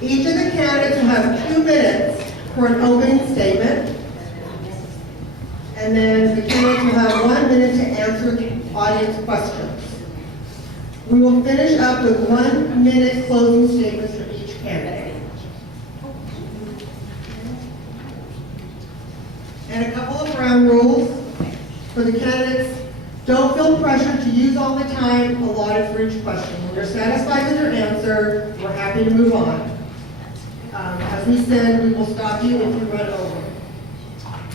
Each of the candidates will have 2 minutes for an opening statement. And then the candidates will have 1 minute to answer the audience questions. We will finish up with 1 minute closing statements for each candidate. And a couple of ground rules for the candidates. Don't feel pressured to use all the time allotted for each question. When you're satisfied with your answer, we're happy to move on. As we said, we will stop you if you run over.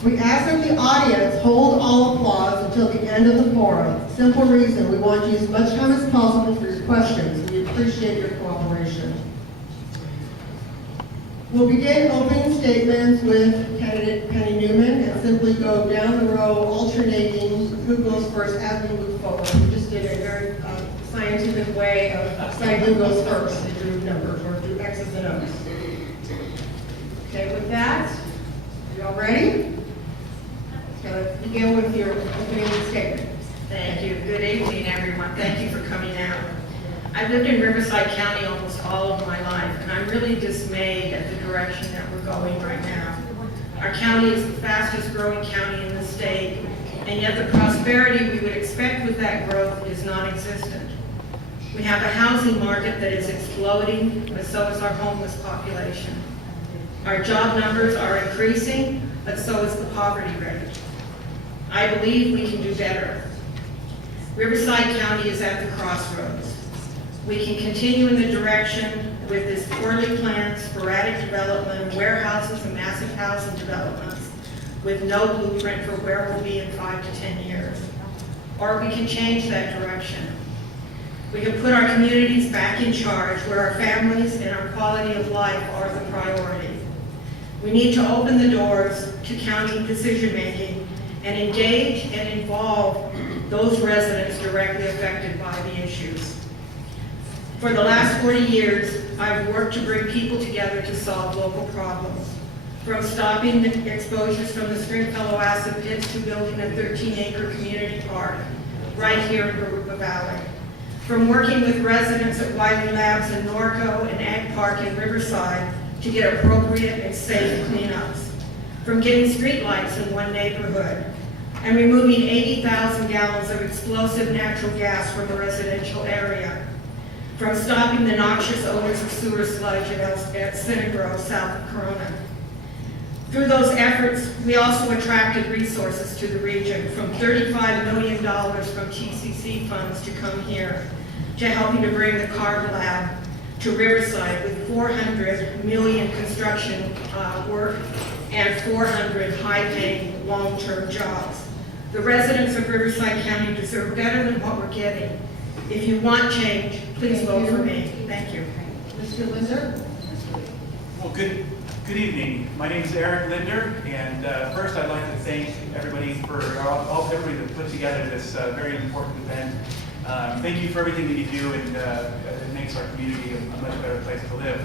We ask that the audience hold all applause until the end of the forum. Simple reason, we want to use as much time as possible for your questions. We appreciate your cooperation. We'll begin opening statements with candidate Penny Newman and simply go down the row, alternating who goes first as we move forward. We just did a very scientific way of deciding who goes first to do numbers or do X's and O's. Okay, with that, are you all ready? Okay, let's begin with your opening statement. Thank you. Good evening, everyone. Thank you for coming out. I've lived in Riverside County almost all of my life, and I'm really dismayed at the direction that we're going right now. Our county is the fastest growing county in the state, and yet the prosperity we would expect with that growth is non-existent. We have a housing market that is exploding, but so is our homeless population. Our job numbers are increasing, but so is the poverty rate. I believe we can do better. Riverside County is at the crossroads. We can continue in the direction with this poorly planned, sporadic development of warehouses and massive housing developments with no blueprint for where we'll be in 5 to 10 years. Or we can change that direction. We can put our communities back in charge where our families and our quality of life are the priority. We need to open the doors to county decision-making and engage and involve those residents directly affected by the issues. For the last 40 years, I've worked to bring people together to solve local problems. From stopping the exposures from the Stringfellow acid pits to building a 13-acre community park right here in Jurupa Valley. From working with residents at Wiley Labs in Norco and Ag Park in Riverside to get appropriate and safe cleanups. From getting streetlights in one neighborhood and removing 80,000 gallons of explosive natural gas from a residential area. From stopping the noxious odors of sewer sludge at Cinegro, south of Corona. Through those efforts, we also attracted resources to the region, from $35 million from TCC funds to come here, to helping to bring the Carb Lab to Riverside with 400 million construction work and 400 high-paying long-term jobs. The residents of Riverside County deserve better than what we're getting. If you want change, please vote for me. Thank you. Mr. Linder? Well, good evening. My name is Eric Linder, and first I'd like to thank everybody for everybody that put together this very important event. Thank you for everything that you do, and it makes our community a much better place to live.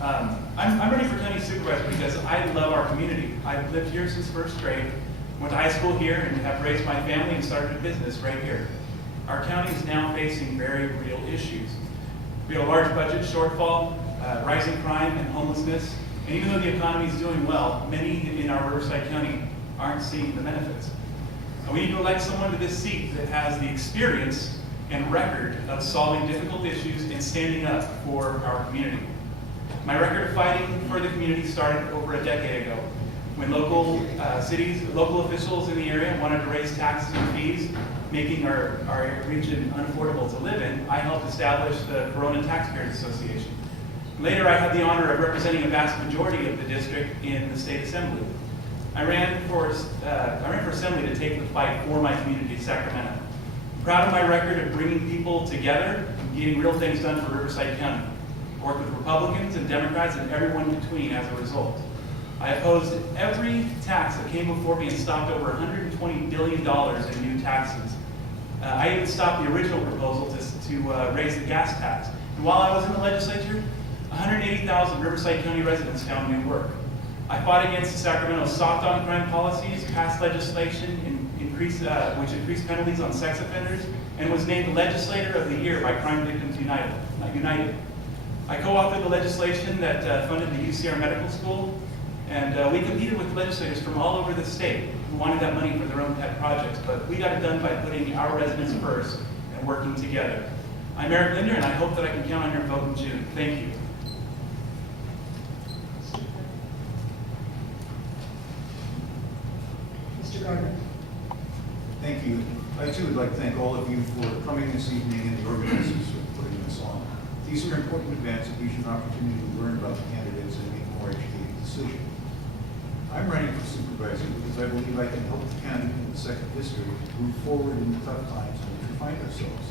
I'm running for county supervisor because I love our community. I've lived here since first grade, went to high school here, and have raised my family and started a business right here. Our county is now facing very real issues. We have a large budget shortfall, rising crime and homelessness, and even though the economy is doing well, many in our Riverside County aren't seeing the benefits. We need to elect someone to this seat that has the experience and record of solving difficult issues and standing up for our community. My record of fighting for the community started over a decade ago, when local officials in the area wanted to raise taxes and fees, making our region unaffordable to live in. I helped establish the Corona Taxpayers Association. Later, I had the honor of representing a vast majority of the district in the state assembly. I ran for assembly to take the fight for my community of Sacramento. I'm proud of my record of bringing people together and getting real things done for Riverside County. I worked with Republicans and Democrats and everyone in between as a result. I opposed every tax that came before me and stopped over $120 billion in new taxes. I even stopped the original proposal to raise the gas tax. And while I was in the legislature, 180,000 Riverside County residents found new work. I fought against Sacramento's soft on crime policies, passed legislation which increased penalties on sex offenders, and was named Legislator of the Year by Crime Victims United. I co-authored the legislation that funded the UCR Medical School, and we competed with legislators from all over the state who wanted that money for their own pet projects, but we got it done by putting our residents first and working together. I'm Eric Linder, and I hope that I can count on your vote in June. Thank you. Mr. Gardner. Thank you. I too would like to thank all of you for coming this evening and the organizers for putting this on. These are important events that gives you an opportunity to learn about the candidates and make a more educated decision. I'm running for supervisor because I believe I can help the county in the second district move forward in the tough times in which we find ourselves.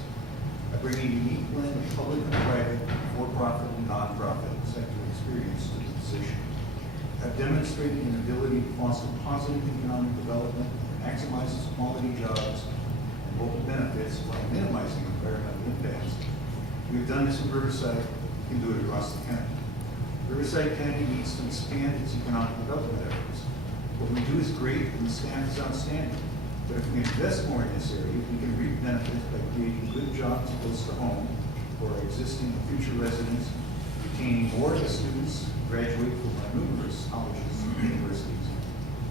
I bring a unique blend of public and private, for-profit and non-profit sector experience to the position. I've demonstrated an ability to foster positive economic development that maximizes quality jobs and local benefits while minimizing environmental impacts. We've done this in Riverside, we can do it across the county. Riverside County needs to expand its economic development efforts. What we do is great and the staff is outstanding. But if we invest more in this area, we can reap benefits by creating good jobs close to home for our existing and future residents, retaining more of the students who graduate from our numerous colleges and universities,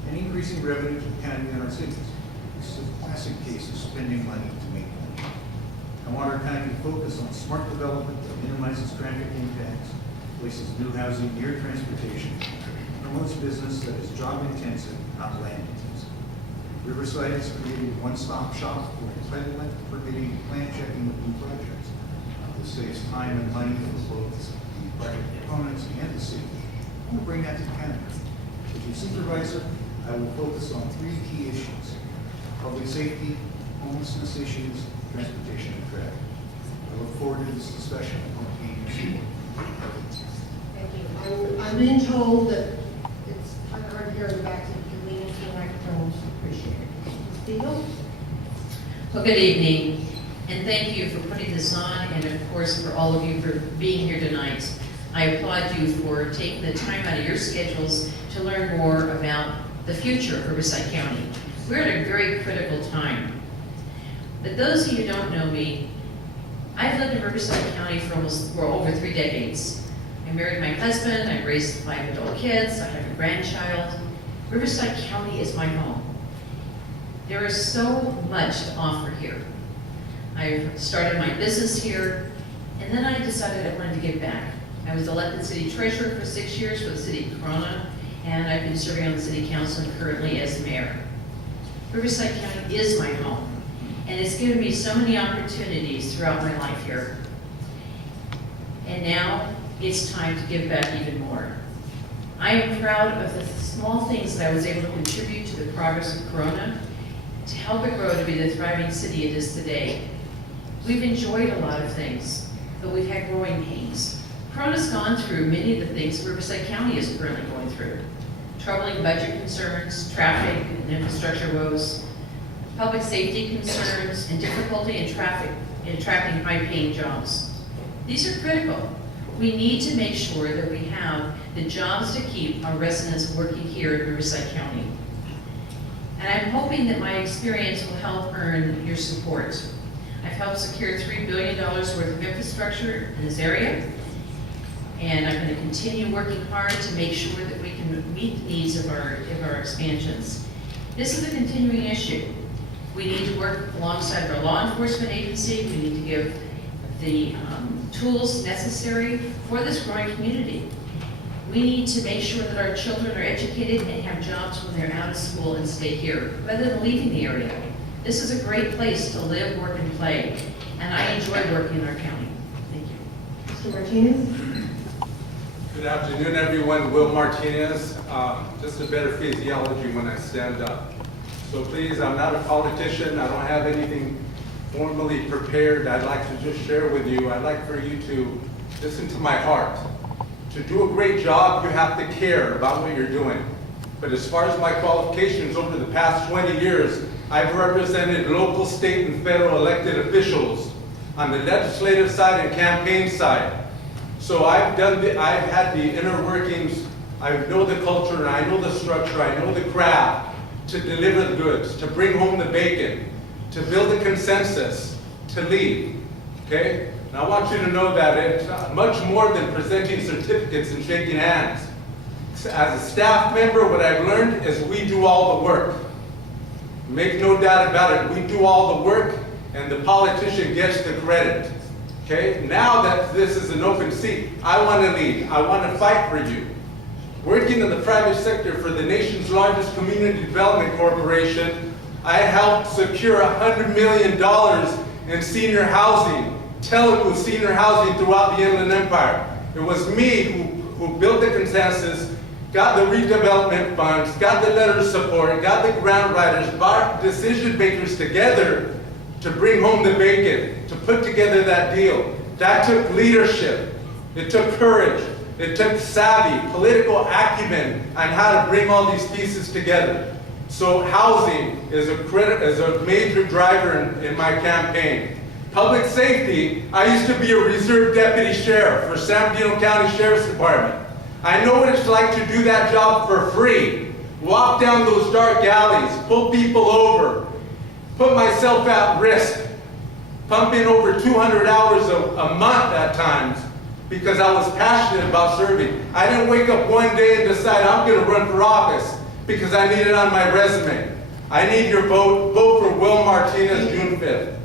and increasing revenue to the county and our cities. This is a classic case of spending money to make money. I want our county to focus on smart development that minimizes traffic impacts, places new housing near transportation, promotes business that is job intensive, not land intensive. Riverside has created a one-stop shop for entitlement, permitting, and plan checking of new projects. This saves time and money for both the project proponents and the city. I want to bring that to the county. As your supervisor, I will focus on three key issues: public safety, homelessness issues, transportation and traffic. I look forward to this discussion and hope to gain your support. Thank you. I'm being told that it's kind of hard to hear in the back, so if you can lean into the microphone, appreciate it. Ms. Spiegel? Well, good evening, and thank you for putting this on, and of course for all of you for being here tonight. I applaud you for taking the time out of your schedules to learn more about the future of Riverside County. We're at a very critical time. But those of you who don't know me, I've lived in Riverside County for over 3 decades. I married my husband, I raised 5 adult kids, I have a grandchild. Riverside County is my home. There is so much to offer here. I started my business here, and then I decided I wanted to give back. I was elected city treasurer for 6 years for the city of Corona, and I've been serving on the city council and currently as mayor. Riverside County is my home, and it's given me so many opportunities throughout my life here. And now it's time to give back even more. I am proud of the small things that I was able to contribute to the progress of Corona, to help it grow to be the thriving city it is today. We've enjoyed a lot of things, but we've had growing pains. Corona's gone through many of the things Riverside County is currently going through. Troubling budget concerns, traffic and infrastructure woes, public safety concerns, and difficulty in attracting high-paying jobs. These are critical. We need to make sure that we have the jobs to keep our residents working here in Riverside County. And I'm hoping that my experience will help earn your support. I've helped secure $3 billion worth of infrastructure in this area, and I'm going to continue working hard to make sure that we can meet the needs of our expansions. This is a continuing issue. We need to work alongside our law enforcement agency. We need to give the tools necessary for this growing community. We need to make sure that our children are educated and have jobs when they're out of school and stay here, rather than leaving the area. This is a great place to live, work, and play, and I enjoy working in our county. Thank you. Mr. Martinez? Good afternoon, everyone. Will Martinez. Just a better physiology when I stand up. So please, I'm not a politician. I don't have anything formally prepared. I'd like to just share with you. I'd like for you to listen to my heart. To do a great job, you have to care about what you're doing. But as far as my qualifications over the past 20 years, I've represented local, state, and federal elected officials on the legislative side and campaign side. So I've had the inner workings, I know the culture, and I know the structure, I know the craft to deliver the goods, to bring home the bacon, to build a consensus, to lead, okay? And I want you to know that it's much more than presenting certificates and shaking hands. As a staff member, what I've learned is we do all the work. Make no doubt about it, we do all the work and the politician gets the credit. Okay, now that this is an open seat, I want to lead, I want to fight for you. Working in the private sector for the nation's largest community development corporation, I helped secure $100 million in senior housing, Telugu senior housing throughout the Inland Empire. It was me who built the consensus, got the redevelopment funds, got the letter of support, got the grant writers, brought decision makers together to bring home the bacon, to put together that deal. That took leadership, it took courage, it took savvy, political acumen on how to bring all these pieces together. So housing is a major driver in my campaign. Public safety, I used to be a reserve deputy sheriff for San Bernardino County Sheriff's Department. I know what it's like to do that job for free. Walk down those dark alleys, pull people over, put myself at risk, pumping over 200 hours a month at times because I was passionate about serving. I didn't wake up one day and decide I'm going to run for office because I need it on my resume. I need your vote. Vote for Will Martinez June 5th.